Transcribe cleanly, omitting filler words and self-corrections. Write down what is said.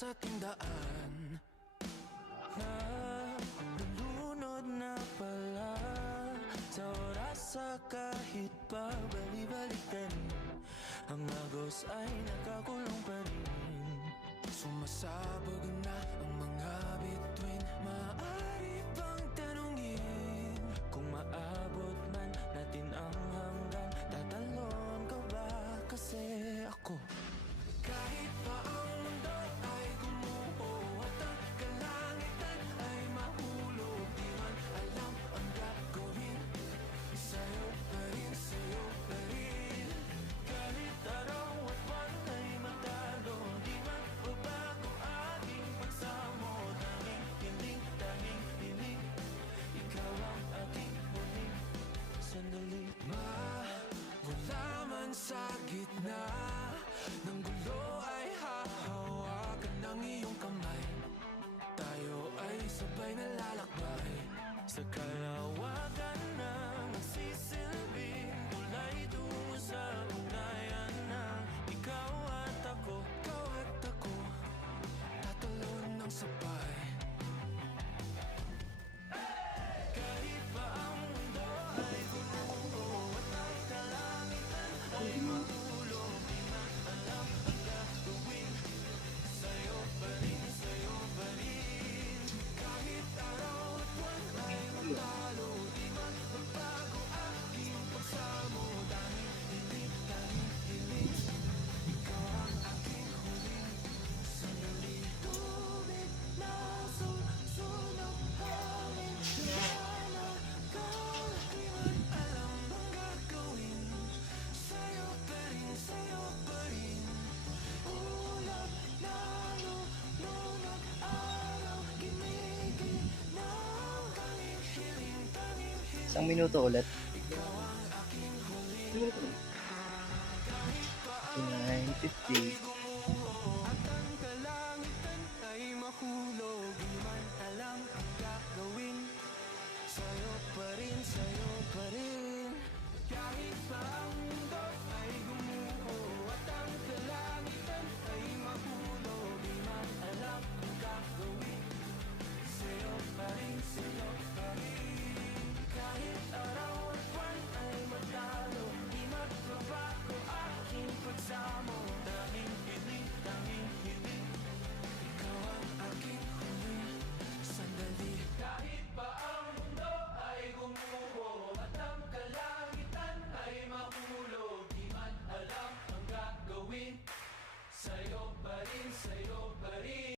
sa tindaan. Nalulunod na pala sa oras sa kahit pa bali-balikan. Ang agos ay nakakulong pa rin. Sumasabog na ang mga bituin. Maaari bang tanungin kung maabot man natin ang hanggan? Tatalon ka ba kasi ako? Kahit pa ang mundo ay gumuho at ang kalangitan ay mahulog, di man alam ang gagawin. Sa'yo pa rin, sa'yo pa rin. Kahit araw at buwan ay magtalo, di man babago ating pagsamo. Tanging hiling, tanging hiling, ikaw ang aking huling sandali. Wala man sa gitna ng gulo ay hahawakan ng iyong kamay. Tayo ay sabay na lalakbay sa kalawakan na magsisilbing tulay tungo sa ugnayan ng ikaw at ako. Ikaw at ako, tatalon ng sabay. Kahit pa ang mundo ay gumuho at ang kalangitan ay mahulog, di man alam ang gagawin. Sa'yo pa rin, sa'yo pa rin. Kahit araw at buwan ay magtalo, di man magbago aking pagsamo. Tanging hiling, tanging hiling, ikaw ang aking huling sandali. Tubig na susunog, hangin na nagkaw, di man alam ang gagawin. Sa'yo pa rin, sa'yo pa rin. Ulap na lunod, araw, ginigilaw. Tanging hiling, tanging hiling, Isang minuto ulit. ikaw ang aking huling. 9:50. Gumuho at ang kalangitan ay mahulog, di man alam ang gagawin. Sa'yo pa rin, sa'yo pa rin. Kahit pa ang mundo ay gumuho at ang kalangitan ay mahulog, di man alam ang gagawin. Sa'yo pa rin, sa'yo pa rin.